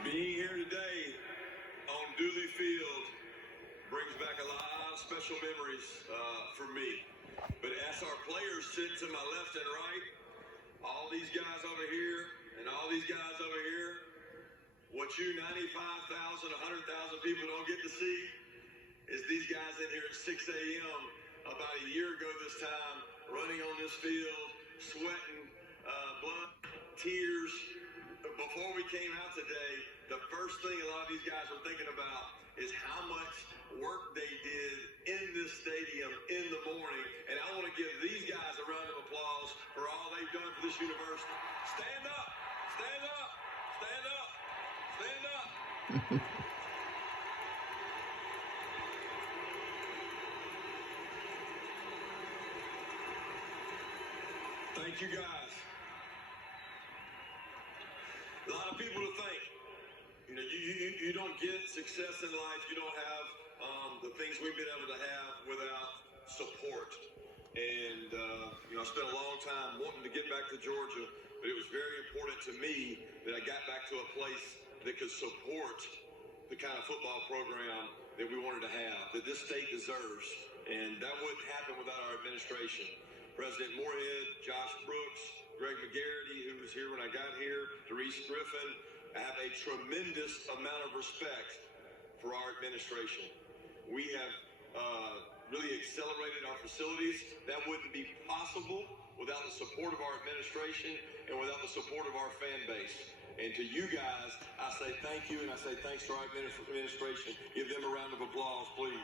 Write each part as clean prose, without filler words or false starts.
Being here today on Dooley Field brings back a lot of special memories for me. But as our players sit to my left and right, all these guys over here and all these guys over here, what you 95,000, 100,000 people don't get to see is these guys in here at 6 a.m. about a year ago this time, running on this field, sweating, blood, tears. Before we came out today, the first thing a lot of these guys were thinking about is how much work they did in this stadium in the morning. And I want to give these guys a round of applause for all they've done for this university. Stand up, stand up, stand up, stand up. Thank you guys. A lot of people to thank. You don't get success in life, you don't have the things we've been able to have without support. And, I spent a long time wanting to get back to Georgia, but it was very important to me that I got back to a place that could support the kind of football program that we wanted to have, that this state deserves. And that wouldn't happen without our administration. President Moorhead, Josh Brooks, Greg McGarity, who was here when I got here, Therese Griffin. I have a tremendous amount of respect for our administration. We have really accelerated our facilities. That wouldn't be possible without the support of our administration and without the support of our fan base. And to you guys, I say thank you, and I say thanks to our administration. Give them a round of applause, please.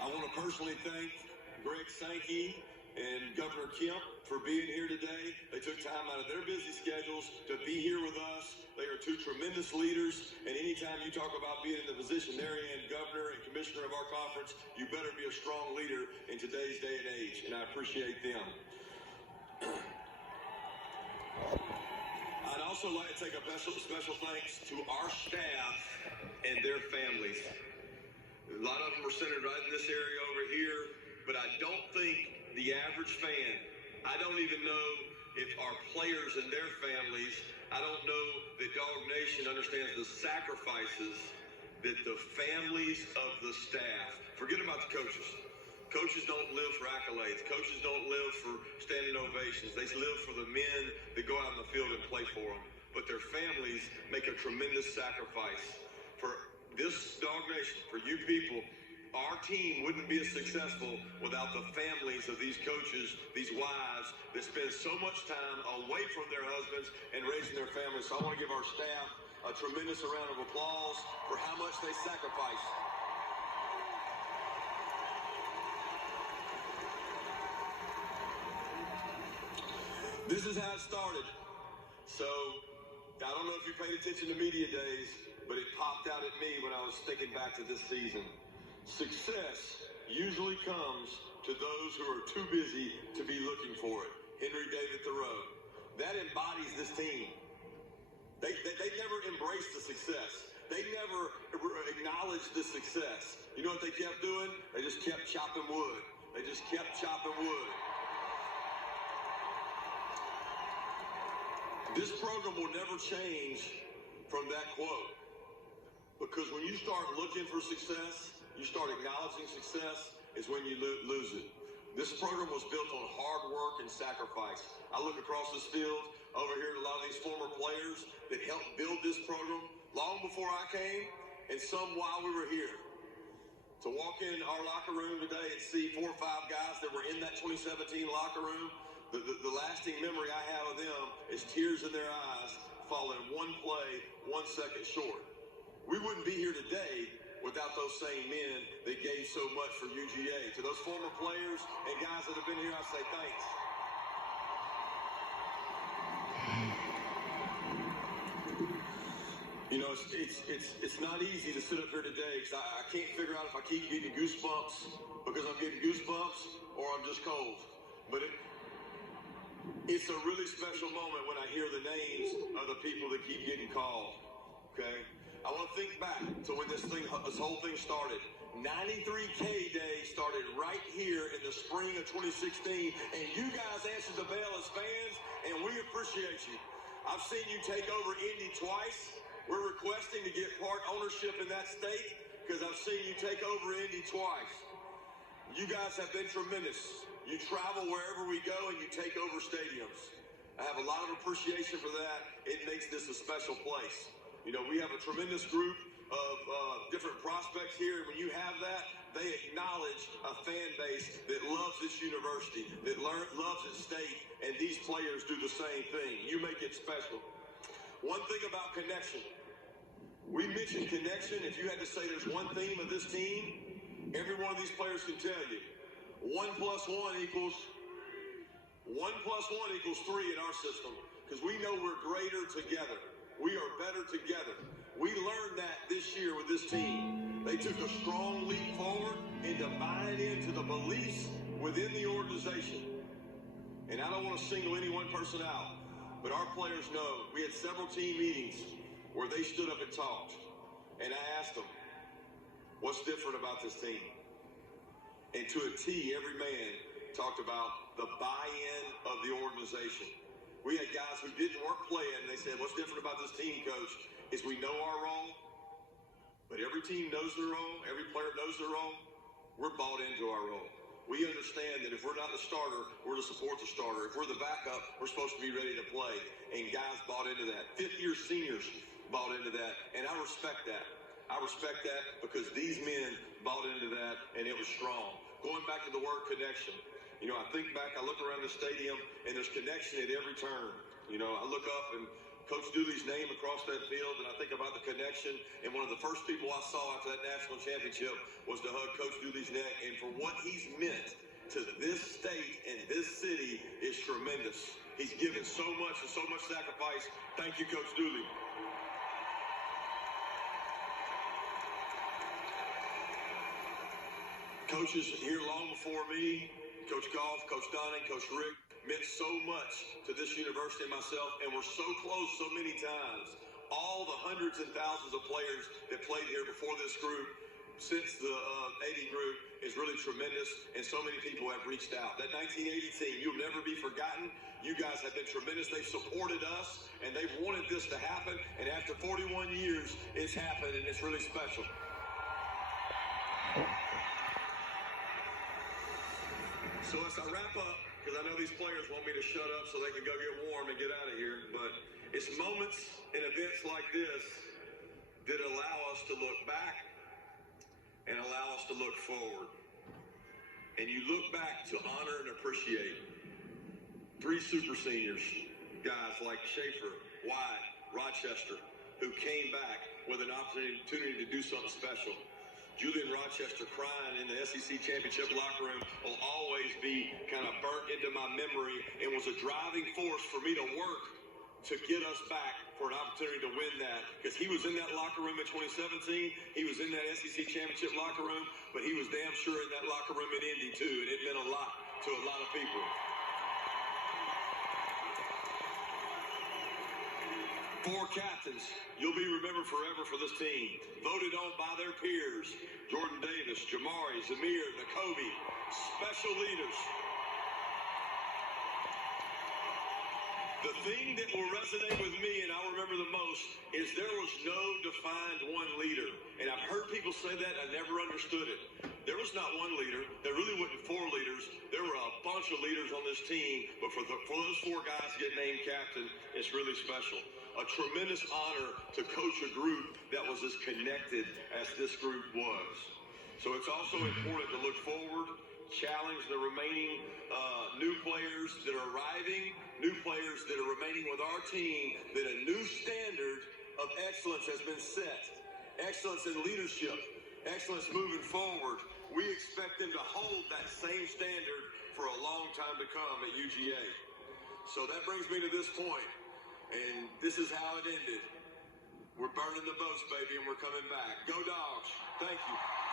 I want to personally thank Greg Sankey and Governor Kemp for being here today. They took time out of their busy schedules to be here with us. They are two tremendous leaders, and anytime you talk about being in the position they're in, governor and commissioner of our conference, you better be a strong leader in today's day and age, and I appreciate them. I'd also like to take a special thanks to our staff and their families. A lot of them are centered right in this area over here, but I don't think the average fan, I don't even know if our players and their families, I don't know that Dog Nation understands the sacrifices that the families of the staff, forget about the coaches. Coaches don't live for accolades. Coaches don't live for standing ovations. They live for the men that go out in the field and play for them. But their families make a tremendous sacrifice. For this Dog Nation, for you people, our team wouldn't be as successful without the families of these coaches, these wives that spend so much time away from their husbands and raising their families. So I want to give our staff a tremendous round of applause for how much they sacrifice. This is how it started. So I don't know if you paid attention to media days, but it popped out at me when I was thinking back to this season. Success usually comes to those who are too busy to be looking for it. Henry David Thoreau. That embodies this team. They never embraced the success. They never acknowledged the success. You know what they kept doing? They just kept chopping wood. They just kept chopping wood. This program will never change from that quote. Because when you start looking for success, you start acknowledging success, is when you lose it. This program was built on hard work and sacrifice. I look across this field over here at a lot of these former players that helped build this program long before I came, and some while we were here. To walk in our locker room today and see 4 or 5 guys that were in that 2017 locker room, the lasting memory I have of them is tears in their eyes, falling one play, 1 second short. We wouldn't be here today without those same men that gave so much for UGA. To those former players and guys that have been here, I say thanks. You know, it's not easy to sit up here today because I can't figure out if I keep getting goosebumps because I'm getting goosebumps or I'm just cold. But it's a really special moment when I hear the names of the people that keep getting called, okay? I want to think back to when this whole thing started. 93K Day started right here in the spring of 2016, and you guys answered the bell as fans, and we appreciate you. I've seen you take over Indy twice. We're requesting to get part ownership in that state because I've seen you take over Indy twice. You guys have been tremendous. You travel wherever we go and you take over stadiums. I have a lot of appreciation for that. It makes this a special place. You know, we have a tremendous group of different prospects here. When you have that, they acknowledge a fan base that loves this university, that loves its state, and these players do the same thing. You make it special. One thing about connection. We mentioned connection. If you had to say there's one theme of this team, every one of these players can tell you. 1 + 1 equals 3 in our system, because we know we're greater together. We are better together. We learned that this year with this team. They took a strong leap forward into buying into the beliefs within the organization. And I don't want to single any one person out, but our players know we had several team meetings where they stood up and talked. And I asked them, what's different about this team? And to a T, every man talked about the buy-in of the organization. We had guys who didn't work playing, and they said, what's different about this team, Coach, is we know our role, but every team knows their role, every player knows their role. We're bought into our role. We understand that if we're not the starter, we're to support the starter. If we're the backup, we're supposed to be ready to play. And guys bought into that. Fifth-year seniors bought into that, and I respect that. I respect that because these men bought into that, and it was strong. Going back to the word connection, you know, I think back, I look around the stadium, and there's connection at every turn. You know, I look up, and Coach Dooley's name across that field, and I think about the connection, and one of the first people I saw after that national championship was to hug Coach Dooley's neck, and for what he's meant to this state and this city is tremendous. He's given so much and so much sacrifice. Thank you, Coach Dooley. Coaches here long before me, Coach Goff, Coach Donning, Coach Rick, meant so much to this university and myself, and we're so close so many times. All the hundreds and thousands of players that played here before this group, since the 80 group, is really tremendous, and so many people have reached out. That 1980 team, you'll never be forgotten. You guys have been tremendous. They've supported us, and they've wanted this to happen, and after 41 years, it's happened, and it's really special. So as I wrap up, because I know these players want me to shut up so they can go get warm and get out of here, but it's moments and events like this that allow us to look back and allow us to look forward. And you look back to honor and appreciate 3 super seniors, guys like Schaefer, White, Rochester, who came back with an opportunity to do something special. Julian Rochester crying in the SEC championship locker room will always be kind of burnt into my memory and was a driving force for me to work to get us back for an opportunity to win that, because he was in that locker room in 2017. He was in that SEC championship locker room, but he was damn sure in that locker room in Indy too, and it meant a lot to a lot of people. 4 captains you'll be remembered forever for this team. Voted on by their peers. Jordan Davis, Jamari, Zamir, Nakobe. Special leaders. The thing that will resonate with me and I'll remember the most is there was no defined one leader. And I've heard people say that, I never understood it. There was not one leader. There really wasn't 4 leaders. There were a bunch of leaders on this team, but for those 4 guys to get named captain, it's really special. A tremendous honor to coach a group that was as connected as this group was. So it's also important to look forward, challenge the remaining new players that are arriving, new players that are remaining with our team, that a new standard of excellence has been set. Excellence in leadership, excellence moving forward. We expect them to hold that same standard for a long time to come at UGA. So that brings me to this point, and this is how it ended. We're burning the boats, baby, and we're coming back. Go Dogs. Thank you.